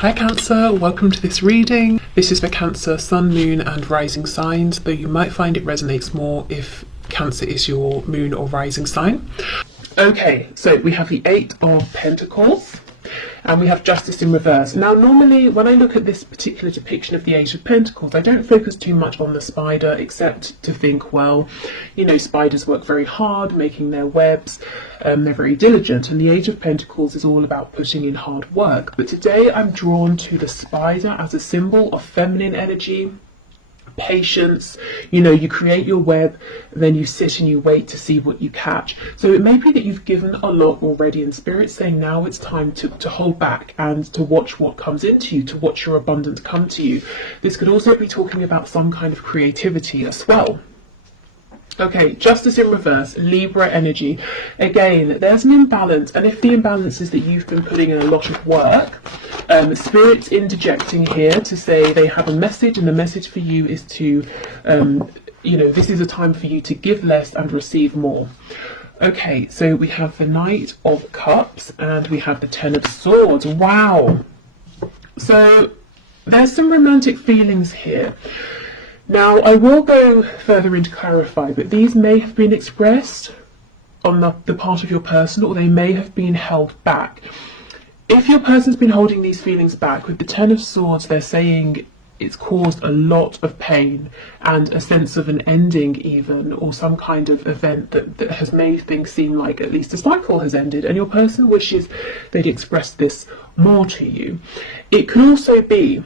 Hi Cancer, welcome to this reading. This is for Cancer, Sun, Moon and Rising signs, though you might find it resonates more if Cancer is your Moon or Rising sign. Okay, so we have the Eight of Pentacles and we have Justice in reverse. Now normally when I look at this particular depiction of the Eight of Pentacles, I don't focus too much on the spider except to think, well, you know, spiders work very hard making their webs, they're very diligent, and the Eight of Pentacles is all about putting in hard work. But today I'm drawn to the spider as a symbol of feminine energy, patience. You know, you create your web, then you sit and you wait to see what you catch. So it may be that you've given a lot already and Spirit's saying now it's time to hold back and to watch what comes into you, to watch your abundance come to you. This could also be talking about some kind of creativity as well. Okay, Justice in reverse, Libra energy. Again, there's an imbalance, and if the imbalance is that you've been putting in a lot of work, Spirit's interjecting here to say they have a message, and the message for you is to, you know, this is a time for you to give less and receive more. Okay, so we have the Knight of Cups and we have the Ten of Swords. Wow! So there's some romantic feelings here. Now, I will go further in to clarify, but these may have been expressed on the part of your person, or they may have been held back. If your person's been holding these feelings back, with the Ten of Swords, they're saying it's caused a lot of pain and a sense of an ending even, or some kind of event that has made things seem like at least a cycle has ended, and your person wishes they'd expressed this more to you. It can also be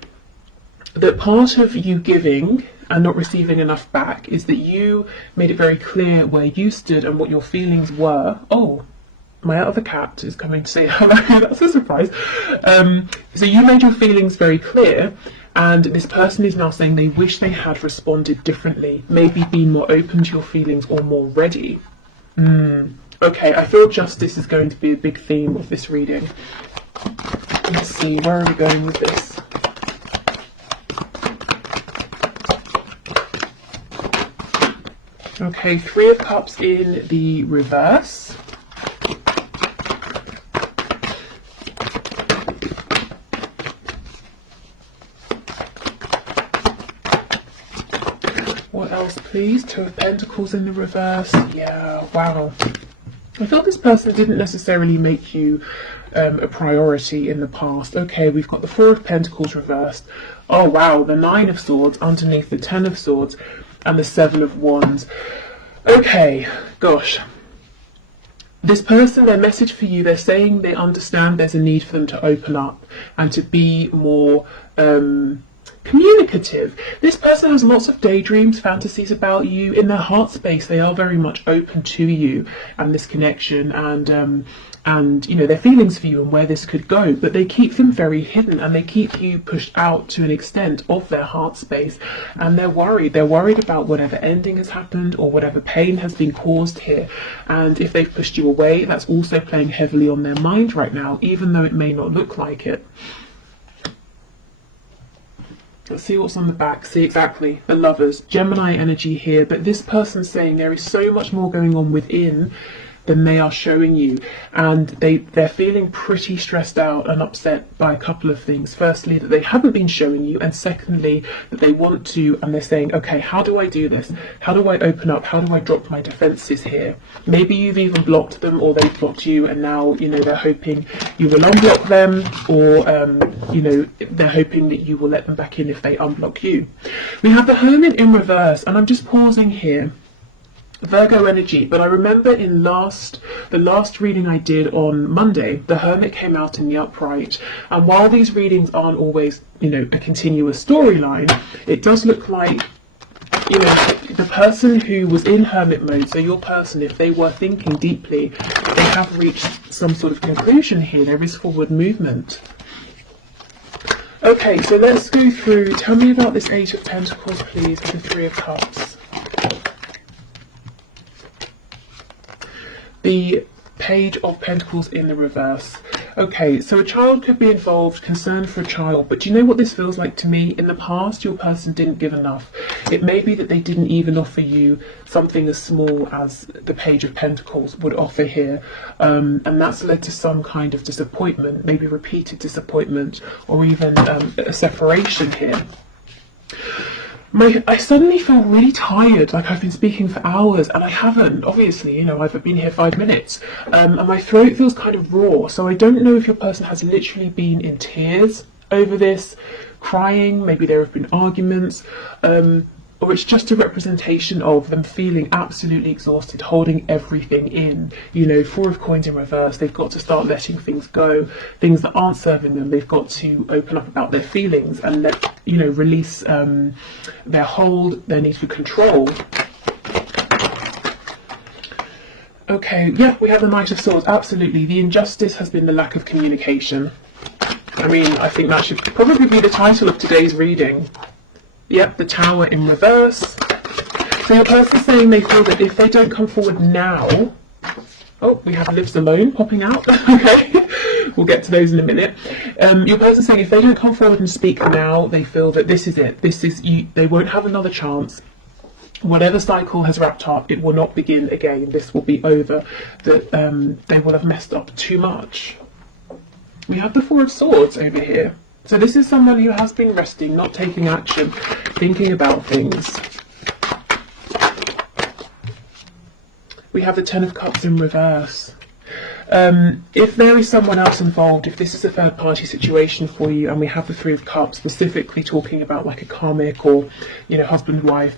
that part of you giving and not receiving enough back is that you made it very clear where you stood and what your feelings were. Oh, my other cat is coming to say hello. That's a surprise. So you made your feelings very clear, and this person is now saying they wish they had responded differently, maybe been more open to your feelings or more ready. Okay, I feel justice is going to be a big theme of this reading. Let's see, where are we going with this? Okay, Three of Cups in the reverse. What else, please? Two of Pentacles in the reverse. Yeah, wow. I feel this person didn't necessarily make you a priority in the past. Okay, we've got the Four of Pentacles reversed. Oh wow, the Nine of Swords underneath the Ten of Swords and the Seven of Wands. Okay, gosh. This person, their message for you, they're saying they understand there's a need for them to open up and to be more communicative. This person has lots of daydreams, fantasies about you. In their heart space, they are very much open to you and this connection and you know, their feelings for you and where this could go, but they keep them very hidden and they keep you pushed out to an extent of their heart space, and they're worried about whatever ending has happened or whatever pain has been caused here. And if they've pushed you away, that's also playing heavily on their mind right now, even though it may not look like it. Let's see what's on the back. See, exactly, the Lovers, Gemini energy here, but this person's saying there is so much more going on within than they are showing you, and they're feeling pretty stressed out and upset by a couple of things. Firstly, that they haven't been showing you, and secondly, that they want to, and they're saying, okay, how do I do this? How do I open up? How do I drop my defenses here? Maybe you've even blocked them, or they've blocked you, and now, you know, they're hoping you will unblock them, or you know, they're hoping that you will let them back in if they unblock you. We have the Hermit in reverse, and I'm just pausing here. Virgo energy, but I remember in the last reading I did on Monday, the Hermit came out in the upright, and while these readings aren't always, you know, a continuous storyline, it does look like, you know, the person who was in Hermit mode, so your person, if they were thinking deeply, they have reached some sort of conclusion here. There is forward movement. Okay, so let's go through. Tell me about this Eight of Pentacles, please, with the Three of Cups. The Page of Pentacles in the reverse. Okay, so a child could be involved, concern for a child, but do you know what this feels like to me? In the past, your person didn't give enough. It may be that they didn't even offer you something as small as the Page of Pentacles would offer here, and that's led to some kind of disappointment, maybe repeated disappointment, or even a separation here. I suddenly feel really tired, like I've been speaking for hours, and I haven't, obviously, you know, I've been here 5 minutes, and my throat feels kind of raw, so I don't know if your person has literally been in tears over this, crying, maybe there have been arguments, or it's just a representation of them feeling absolutely exhausted, holding everything in. You know, Four of Coins in reverse, they've got to start letting things go, things that aren't serving them. They've got to open up about their feelings and let, you know, release their hold, their need for control. Okay, yeah, we have the Knight of Swords, absolutely. The injustice has been the lack of communication. I mean, I think that should probably be the title of today's reading. Yep, the Tower in reverse. So your person's saying they feel that if they don't come forward now... Oh, we have Lives Alone popping out. Okay, we'll get to those in a minute. Your person's saying if they don't come forward and speak now, they feel that this is it. This is you. They won't have another chance. Whatever cycle has wrapped up, it will not begin again. This will be over. That they will have messed up too much. We have the Four of Swords over here. So this is someone who has been resting, not taking action, thinking about things. We have the Ten of Cups in reverse. If there is someone else involved, if this is a third party situation for you, and we have the Three of Cups, specifically talking about like a karmic or, you know, husband, wife,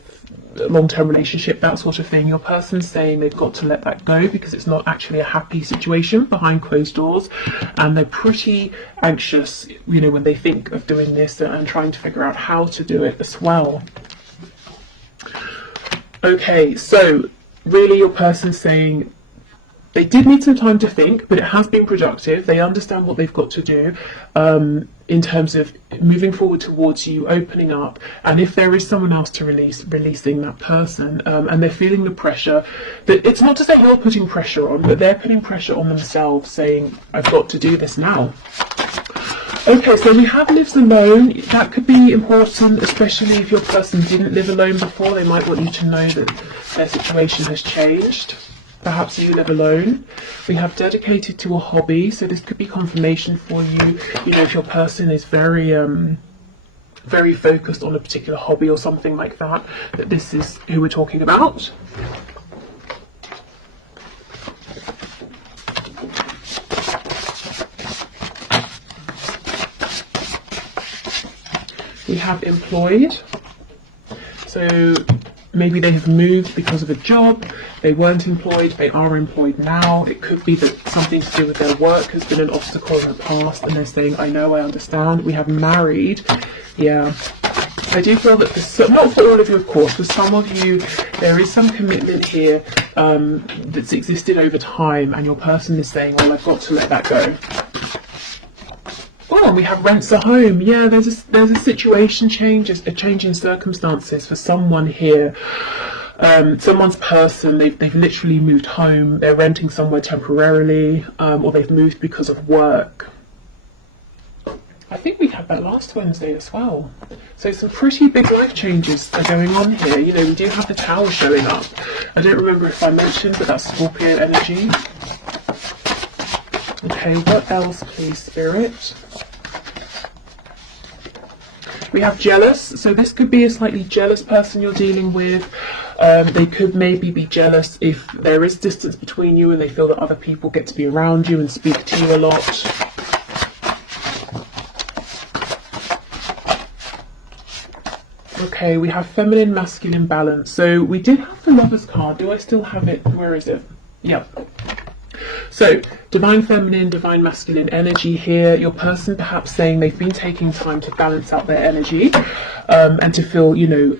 long-term relationship, that sort of thing, your person's saying they've got to let that go because it's not actually a happy situation behind closed doors, and they're pretty anxious, you know, when they think of doing this and trying to figure out how to do it as well. Okay, so really your person's saying they did need some time to think, but it has been productive. They understand what they've got to do in terms of moving forward towards you, opening up, and if there is someone else to releasing that person, and they're feeling the pressure. That it's not to say you're putting pressure on, but they're putting pressure on themselves, saying, I've got to do this now. Okay, so we have Lives Alone. That could be important, especially if your person didn't live alone before. They might want you to know that their situation has changed. Perhaps you live alone. We have Dedicated to a hobby, so this could be confirmation for you. You know, if your person is very very focused on a particular hobby or something like that, that this is who we're talking about. We have Employed. So maybe they have moved because of a job, they weren't employed, they are employed now. It could be that something to do with their work has been an obstacle in the past and they're saying, I know, I understand. We have Married. Yeah, I do feel that for not for all of you, of course, for some of you, there is some commitment here that's existed over time, and your person is saying, well, I've got to let that go. Oh, and we have Rents a Home. Yeah, there's a situation change, a change in circumstances for someone here. Someone's person, they've literally moved home, they're renting somewhere temporarily, or they've moved because of work. I think we had that last Wednesday as well. So some pretty big life changes are going on here. You know, we do have the Tower showing up. I don't remember if I mentioned, but that's Scorpio energy. Okay, what else, please, Spirit? We have Jealous. So this could be a slightly jealous person you're dealing with. They could maybe be jealous if there is distance between you and they feel that other people get to be around you and speak to you a lot. Okay, we have Feminine, Masculine balance. So we did have the Lovers card. Do I still have it? Where is it? Yep. So, Divine Feminine, Divine Masculine energy here. Your person perhaps saying they've been taking time to balance out their energy and to feel, you know,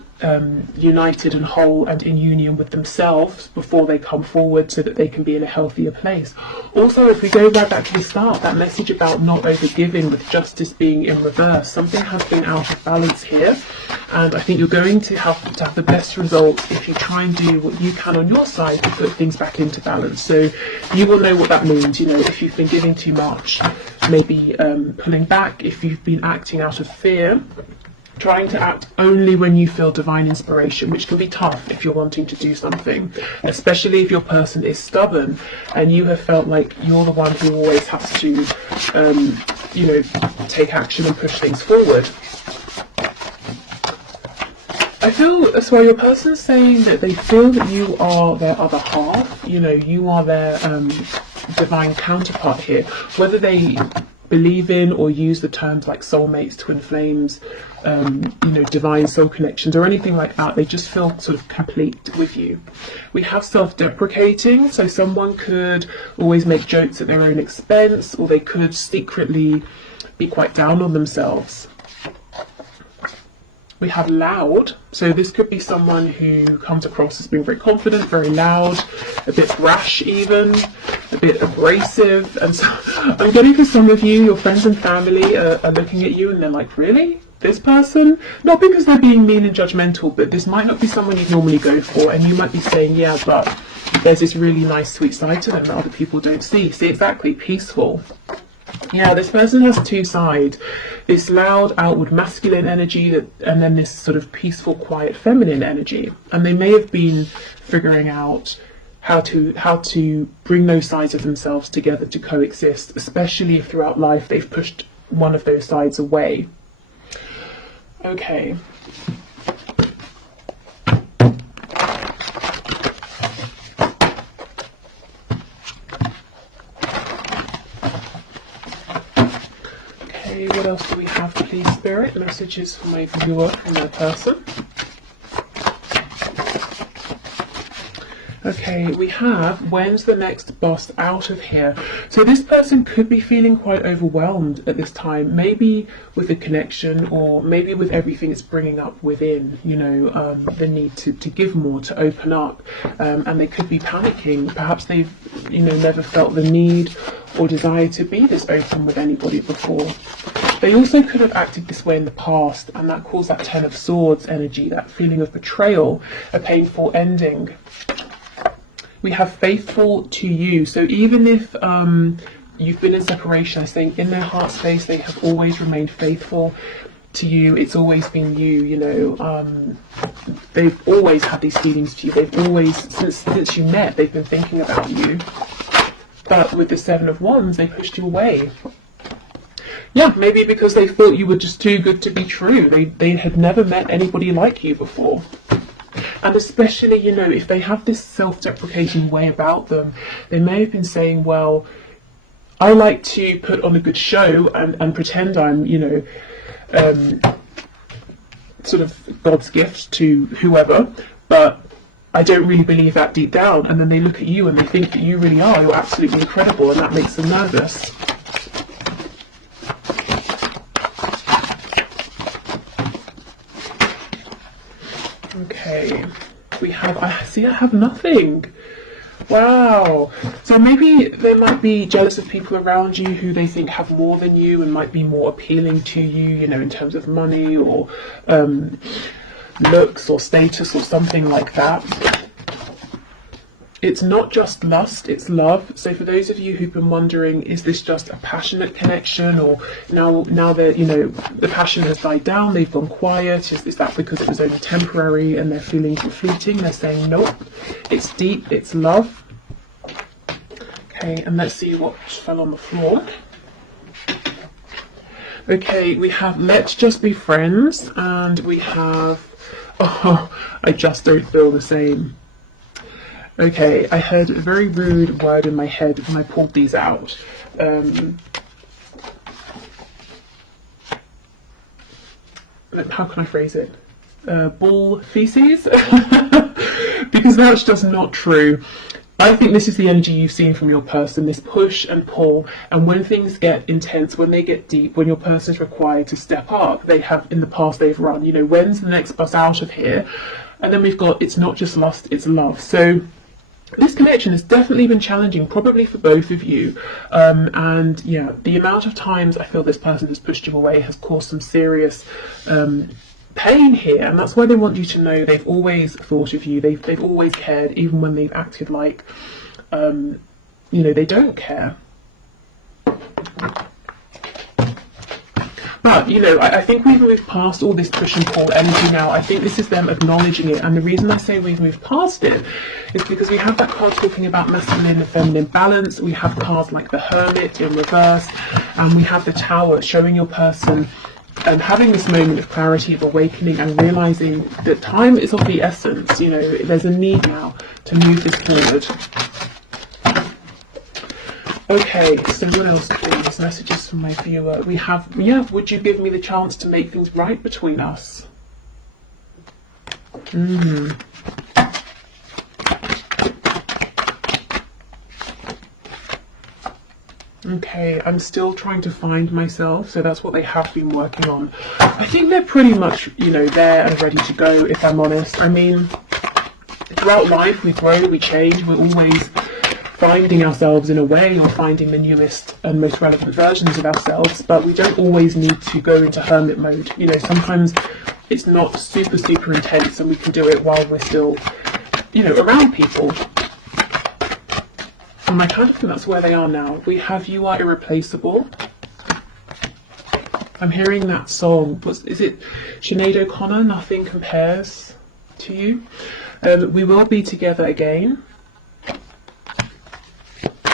united and whole and in union with themselves before they come forward, so that they can be in a healthier place. Also, if we go right back to the start, that message about not overgiving, with justice being in reverse, something has been out of balance here, and I think you're going to have the best results if you try and do what you can on your side to put things back into balance. So you will know what that means. You know, if you've been giving too much, maybe pulling back. If you've been acting out of fear, trying to act only when you feel divine inspiration, which can be tough if you're wanting to do something, especially if your person is stubborn and you have felt like you're the one who always has to, you know, take action and push things forward. I feel as well your person's saying that they feel that you are their other half, you know, you are their divine counterpart here. Whether they believe in or use the terms like soulmates, twin flames, you know, divine soul connections or anything like that, they just feel sort of complete with you. We have self-deprecating, so someone could always make jokes at their own expense, or they could secretly be quite down on themselves. We have loud, so this could be someone who comes across as being very confident, very loud, a bit brash even, a bit abrasive. And so I'm getting for some of you, your friends and family are looking at you and they're like, really? This person? Not because they're being mean and judgmental, but this might not be someone you'd normally go for, and you might be saying, yeah, but there's this really nice sweet side to them that other people don't see. See, exactly, peaceful. Yeah, this person has two sides. This loud, outward masculine energy, and then this sort of peaceful, quiet, feminine energy. And they may have been figuring out how to bring those sides of themselves together to coexist, especially if throughout life they've pushed one of those sides away. Okay. What else do we have, please, Spirit? Messages for my viewer and their person. Okay, we have, when's the next bust out of here? So this person could be feeling quite overwhelmed at this time, maybe with the connection, or maybe with everything it's bringing up within, you know, the need to give more, to open up, and they could be panicking. Perhaps they've, you know, never felt the need or desire to be this open with anybody before. They also could have acted this way in the past, and that caused that Ten of Swords energy, that feeling of betrayal, a painful ending. We have faithful to you. So even if you've been in separation, I think in their heart space they have always remained faithful to you. It's always been you, you know. They've always had these feelings for you. They've always, since you met, they've been thinking about you. But with the Seven of Wands, they pushed you away. Yeah, maybe because they thought you were just too good to be true. They had never met anybody like you before. And especially, you know, if they have this self-deprecating way about them, they may have been saying, well, I like to put on a good show and pretend I'm, you know, sort of God's gift to whoever, but I don't really believe that deep down. And then they look at you and they think that you really are, you're absolutely incredible, and that makes them nervous. Okay, we have, I have nothing. Wow. So maybe they might be jealous of people around you who they think have more than you and might be more appealing to you, you know, in terms of money or looks or status or something like that. It's not just lust, it's love. So for those of you who've been wondering, is this just a passionate connection, or now that, you know, the passion has died down, they've gone quiet, is that because it was only temporary and their feelings were fleeting? They're saying nope, it's deep, it's love. Okay, and let's see what fell on the floor. Okay, we have let's just be friends, and we have, oh, I just don't feel the same. Okay, I heard a very rude word in my head when I pulled these out. How can I phrase it? Bull feces? Because that's just not true. I think this is the energy you've seen from your person, this push and pull. And when things get intense, when they get deep, when your person is required to step up, they have in the past, they've run, you know, when's the next bus out of here? And then we've got, it's not just lust, it's love. So this connection has definitely been challenging, probably for both of you. And yeah, the amount of times I feel this person has pushed you away has caused some serious pain here, and that's why they want you to know they've always thought of you, they've always cared, even when they've acted like you know, they don't care. But you know, I think we've moved past all this push and pull energy now. I think this is them acknowledging it, and the reason I say we've moved past it is because we have that card talking about masculine and feminine balance. We have cards like the Hermit in reverse, and we have the Tower showing your person and having this moment of clarity, of awakening, and realizing that time is of the essence. You know, there's a need now to move this forward. Okay, so what else, please? Messages from my viewer. We have, yeah, would you give me the chance to make things right between us? Okay, I'm still trying to find myself, so that's what they have been working on. I think they're pretty much, you know, there and ready to go, if I'm honest. I mean, throughout life, we grow, we change, we're always finding ourselves in a way, or finding the newest and most relevant versions of ourselves, but we don't always need to go into hermit mode. You know, sometimes it's not super intense, and we can do it while we're still, you know, around people. And I kind of think that's where they are now. We have You Are Irreplaceable. I'm hearing that song. Is it Sinead O'Connor? Nothing Compares to You. We will be together again.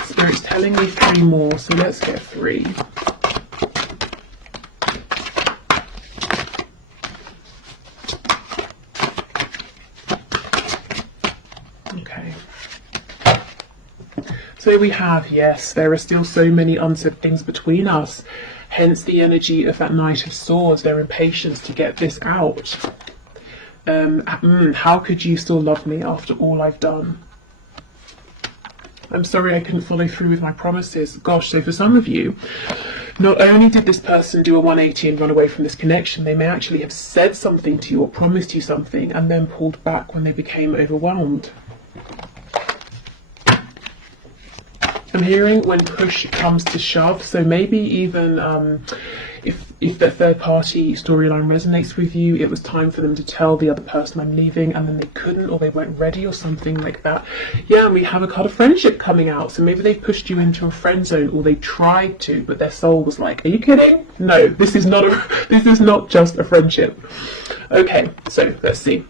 Spirit's telling me 3 more, so let's get 3. Okay. So we have, yes, there are still so many unsaid things between us, hence the energy of that Knight of Swords, their impatience to get this out. How could you still love me after all I've done? I'm sorry I couldn't follow through with my promises. Gosh, so for some of you, not only did this person do a 180 and run away from this connection, they may actually have said something to you or promised you something and then pulled back when they became overwhelmed. I'm hearing when push comes to shove, so maybe even if the third party storyline resonates with you, it was time for them to tell the other person I'm leaving, and then they couldn't, or they weren't ready, or something like that. Yeah, and we have a card of friendship coming out, so maybe they pushed you into a friend zone, or they tried to, but their soul was like, are you kidding? No, this is not just a friendship. Okay, so let's see.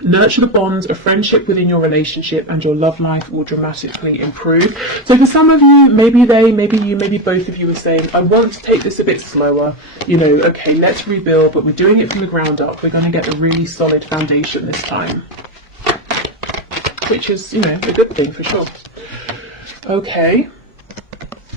Nurture the bonds of friendship within your relationship, and your love life will dramatically improve. So for some of you, maybe they, maybe you, maybe both of you are saying, I want to take this a bit slower. You know, okay, let's rebuild, but we're doing it from the ground up. We're going to get a really solid foundation this time. Which is, you know, a good thing for sure. Okay.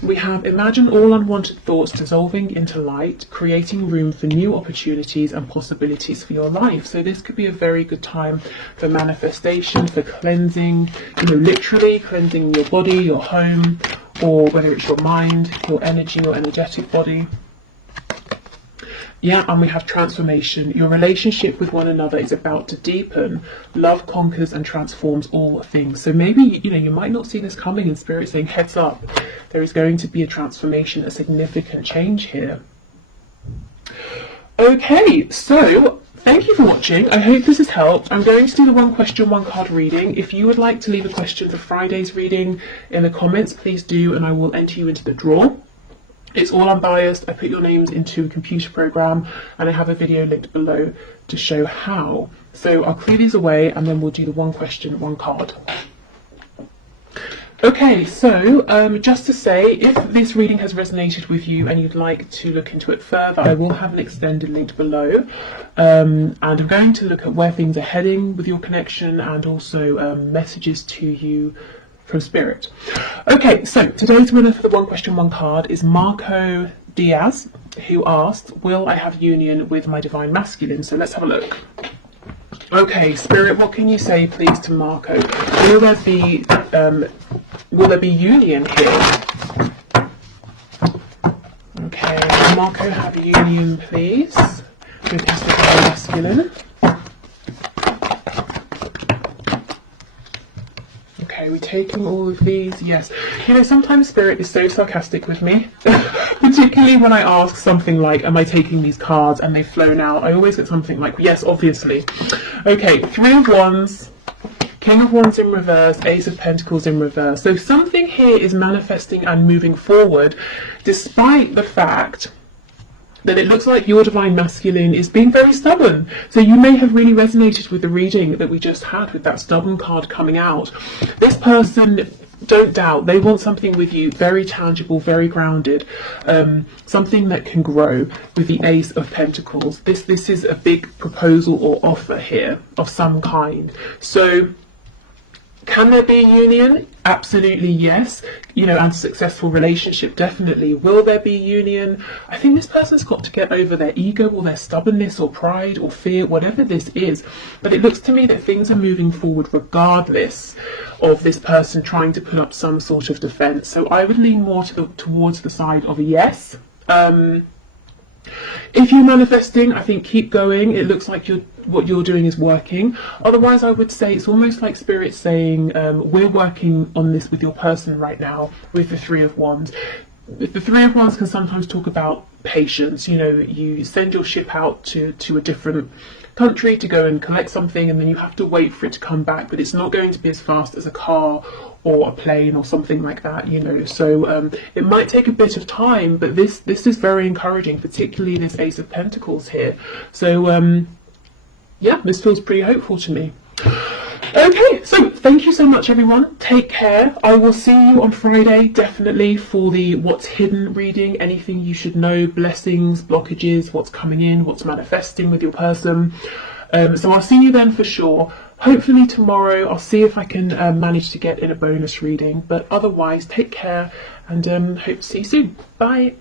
We have imagine all unwanted thoughts dissolving into light, creating room for new opportunities and possibilities for your life. So this could be a very good time for manifestation, for cleansing, you know, literally cleansing your body, your home, or whether it's your mind, your energy, your energetic body. Yeah, and we have transformation. Your relationship with one another is about to deepen. Love conquers and transforms all things. So maybe, you know, you might not see this coming, in Spirit saying, heads up, there is going to be a transformation, a significant change here. Okay, so thank you for watching. I hope this has helped. I'm going to do the 1 question, 1 card reading. If you would like to leave a question for Friday's reading in the comments, please do, and I will enter you into the draw. It's all unbiased. I put your names into a computer program, and I have a video linked below to show how. So I'll clear these away, and then we'll do the 1 question, 1 card. Okay, so just to say, if this reading has resonated with you and you'd like to look into it further, I will have an extended link below, and I'm going to look at where things are heading with your connection, and also messages to you from Spirit. Okay, so today's winner for the 1 question, 1 card is Marco Diaz, who asked, will I have union with my divine masculine? So let's have a look. Okay, Spirit, what can you say please to Marco? will there be union here? Okay, Marco, have union, please, with this divine masculine. Okay, we're taking all of these. Yes, you know, sometimes Spirit is so sarcastic with me, particularly when I ask something like, am I taking these cards, and they've flown out. I always get something like, yes, obviously. Okay, Three of Wands, King of Wands in reverse, Ace of Pentacles in reverse. So something here is manifesting and moving forward, despite the fact that it looks like your divine masculine is being very stubborn. So you may have really resonated with the reading that we just had with that stubborn card coming out. This person, don't doubt, they want something with you very tangible, very grounded, something that can grow with the Ace of Pentacles. This is a big proposal or offer here of some kind. So can there be a union? Absolutely, yes. You know, and a successful relationship, definitely. Will there be union? I think this person's got to get over their ego or their stubbornness or pride or fear, whatever this is. But it looks to me that things are moving forward regardless of this person trying to put up some sort of defense. So I would lean more towards the side of a yes. If you're manifesting, I think keep going. It looks like what you're doing is working. Otherwise, I would say it's almost like Spirit saying, we're working on this with your person right now with the Three of Wands. The Three of Wands can sometimes talk about patience. You know, you send your ship out to a different country to go and collect something, and then you have to wait for it to come back, but it's not going to be as fast as a car or a plane or something like that, you know. So it might take a bit of time, but this is very encouraging, particularly this Ace of Pentacles here. So yeah, this feels pretty hopeful to me. Okay, so thank you so much, everyone. Take care. I will see you on Friday, definitely, for the What's Hidden reading. Anything you should know, blessings, blockages, what's coming in, what's manifesting with your person. So I'll see you then for sure. Hopefully tomorrow I'll see if I can manage to get in a bonus reading. But otherwise, take care, and hope to see you soon. Bye.